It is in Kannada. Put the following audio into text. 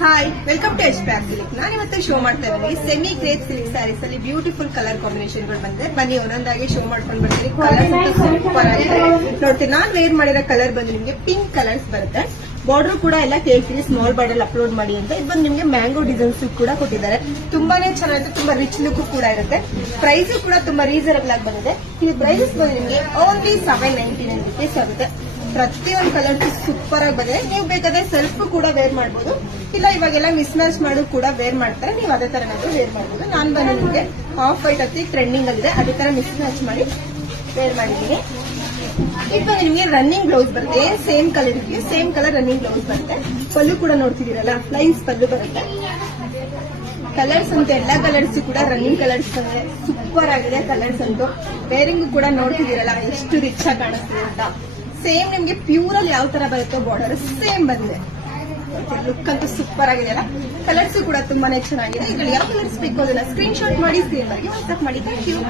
Hi, welcome to H pack silk. ನಾನು ಇವತ್ತು ಶೋ ಮಾಡ್ತಾ ಇದ್ದೀನಿ ಸೆಮಿ ಕ್ರೇಪ್ ಸಿಲ್ಕ್ ಸ್ಯಾರೀಸ್ ಅಲ್ಲಿ ಬ್ಯೂಟಿಫುಲ್ ಕಲರ್ ಕಾಂಬಿನೇಷನ್ ಗಳು ಬಂದಿದೆ. ಬನ್ನಿ ಒಂದೊಂದಾಗಿ ಶೋ ಮಾಡ್ಕೊಂಡು ಬರ್ತೀನಿ. ಕಲರ್ಸ್ ಸೂಪರ್ ಆಗಿದೆ ನೋಡ್ತೀನಿ. ನಾನ್ ವೇರ್ ಮಾಡಿರೋ ಕಲರ್ ಬಂದು ನಿಮ್ಗೆ ಪಿಂಕ್ ಕಲರ್ಸ್ ಬರುತ್ತೆ. ಬಾರ್ಡರ್ ಕೂಡ ಎಲ್ಲ ಕೇಳ್ತೀನಿ ಸ್ಮಾಲ್ ಬಾರ್ಡರ್ ಅಪ್ಲೋಡ್ ಮಾಡಿ ಅಂತ. ಇದು ಬಂದು ನಿಮ್ಗೆ ಮ್ಯಾಂಗೋ ಡಿಸೈನ್ಸ್ ಕೂಡ ಕೊಟ್ಟಿದ್ದಾರೆ. ತುಂಬಾನೇ ಚೆನ್ನಾಗಿರುತ್ತೆ, ತುಂಬಾ ರಿಚ್ ಲುಕ್ ಕೂಡ ಇರುತ್ತೆ. ಪ್ರೈಸ್ ಕೂಡ ತುಂಬಾ ರೀಸನಬಲ್ ಆಗಿ ಬಂದಿದೆ. ಇದು ಪ್ರೈಸಸ್ ಬಂದು ನಿಮ್ಗೆ ಓನ್ಲಿ 799 rupees ಆಗುತ್ತೆ. ಪ್ರತಿಯೊಂದು ಕಲರ್ ಸೂಪರ್ ಆಗಿ ಬಂದಿದೆ. ನೀವು ಬೇಕಾದ್ರೆ ಸೆಲ್ಫ್ ಕೂಡ ವೇರ್ ಮಾಡಬಹುದು, ಇಲ್ಲ ಇವಾಗೆಲ್ಲ ಮಿಸ್ ಮ್ಯಾಚ್ ಮಾಡು ಕೂಡ ವೇರ್ ಮಾಡ್ತಾರೆ. ನೀವು ಅದೇ ತರ ವೇರ್ ಮಾಡಬಹುದು. ನಾನು ಬಂದು ನಿಮಗೆ ಆಫ್ ವೈಟ್ ಹತ್ತಿ ಟ್ರೆಂಡಿಂಗ್ ಅಲ್ಲಿದೆ, ಅದೇ ತರ ಮಿಸ್ ಮ್ಯಾಚ್ ಮಾಡಿ ವೇರ್ ಮಾಡಿದ್ದೀನಿ. ಇದು ಬಂದು ನಿಮಗೆ ರನ್ನಿಂಗ್ ಬ್ಲೌಸ್ ಬರುತ್ತೆ. ಸೇಮ್ ಕಲರ್ ಇದೆಯಾ, ಸೇಮ್ ಕಲರ್ ರನ್ನಿಂಗ್ ಬ್ಲೌಸ್ ಬರುತ್ತೆ. ಪಲ್ಲು ಕೂಡ ನೋಡ್ತಿದ್ದೀರಲ್ಲ, ಫ್ಲೈನ್ಸ್ ಪಲ್ಲು ಬರುತ್ತೆ. ಕಲರ್ಸ್ ಅಂತೂ ಎಲ್ಲಾ ಕಲರ್ಸ್ ಕೂಡ ರನ್ನಿಂಗ್ ಕಲರ್ಸ್ ಬಂದಿದೆ. ಸೂಪರ್ ಆಗಿದೆ ಕಲರ್ಸ್ ಅಂತೂ. ವೇರಿಂಗ್ ಕೂಡ ನೋಡ್ತಿದ್ದೀರಲ್ಲ ಎಷ್ಟು ರಿಚ್ ಆಗಿ ಕಾಣಿಸ್ತಿದೆ ಅಂತ. ಸೇಮ್ ನಿಮ್ಗೆ ಪ್ಯೂರ್ ಅಲ್ಲಿ ಯಾವ ತರ ಬರುತ್ತೆ ಬಾರ್ಡರ್ ಸೇಮ್ ಬಂದಿದೆ. ಲುಕ್ ಅಂತೂ ಸೂಪರ್ ಆಗಿದೆ ಅಲ್ಲ. ಕಲರ್ಸ್ ಕೂಡ ತುಂಬಾನೇ ಚೆನ್ನಾಗಿದೆ. ಇದ್ರಲ್ಲಿ ಯಾವ ಕಲರ್ಸ್ ಬೇಕು ಅದನ್ನ ಸ್ಕ್ರೀನ್ ಶಾಟ್ ಮಾಡಿ ಸ್ಕ್ರೀನ್ ಬಗ್ಗೆ ವಾಟ್ಸ್ಆಪ್ ಮಾಡಿ. Thank you.